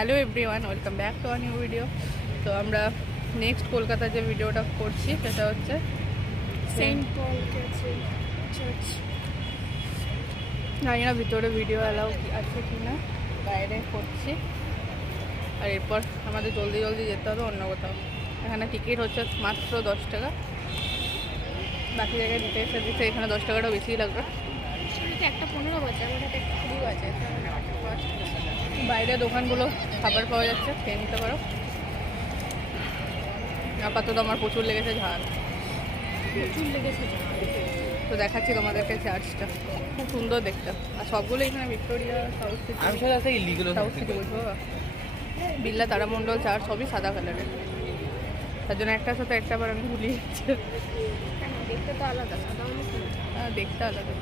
Hello everyone welcome back to our new video. তো আমরা next কলকাতার যে ভিডিওটা করছি সেটা হচ্ছে সেন্ট পল চার্চ। জানি না ভিতরে ভিডিও অ্যালাউ আছে কি না বাইরে করছি। আর এরপর আমাদের জলদি জলদি যেতে হবে অন্য কোথাও। এখানে টিকিট হচ্ছে মাত্র দশ টাকা। বাকি জায়গায় দিতে এসে দিতে এখানে দশ টাকাটা বেশিই লাগবে। একটা পনেরো বাজে আমার একটা কুড়ি বাজে তো আমার আটটা পাঁচ বাইরে দোকানগুলো খাবার পাওয়া যাচ্ছে খেয়ে নিতে পারো। আপাতত আমার প্রচুর লেগেছে ঝাল। প্রচুর লেগেছে তো দেখাচ্ছি তোমাদেরকে চার্চটা খুব সুন্দর দেখতে। আর সবগুলো এখানে Victoria South City South City বলব। বিড়লা তারামণ্ডল চার্চ সবই সাদা কালারের তার জন্য একটার সাথে একটা আবার আমি ভুলিয়ে দেখতে তো আলাদা সাদা? হ্যাঁ, দেখতে আলাদা।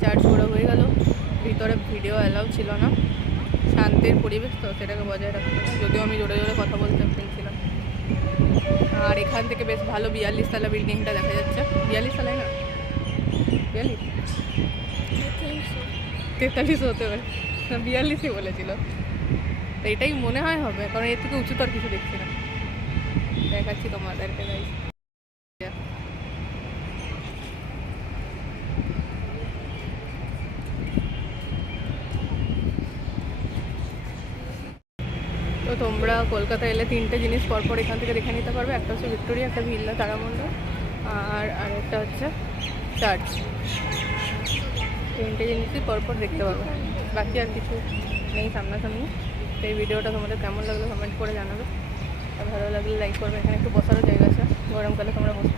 চার্জ করা হয়ে গেল। ভিতরে ভিডিও অ্যালাউ ছিল না। শান্তির পরিবেশ, তো সেটাকে বজায় রাখতে যদিও আমি জোরে জোরে কথা বলতে পেরেছিলাম আর এখান থেকে বেশ ভালো বিয়াল্লিশ তলা বিল্ডিংটা দেখা যাচ্ছে। বিয়াল্লিশ তলায় না? বিয়াল্লিশ. তেতাল্লিশ হতে পারে। না, বিয়াল্লিশই বলেছিল। তো এটাই মনে হয় হবে, কারণ এর থেকে উঁচু তো আর কিছু দেখছি না। দেখাচ্ছি তোমাদেরকে তো তোমরা কলকাতা এলে তিনটে জিনিস পরপর এখান থেকে দেখে নিতে পারবে। একটা হচ্ছে ভিক্টোরিয়া, একটা ভিল্লা তারামণ্ডল। আর আরেকটা হচ্ছে চার্চ। তিনটে জিনিসই পরপর দেখতে পারবে। বাকি আর কিছু নেই সামনাসামনি। তো এই ভিডিওটা তোমাদের কেমন লাগল কমেন্ট করে জানাবে। আর ভালো লাগলে লাইক করবে। এখানে একটু বসারও জায়গা আছে। গরমকালে তোমরা পারো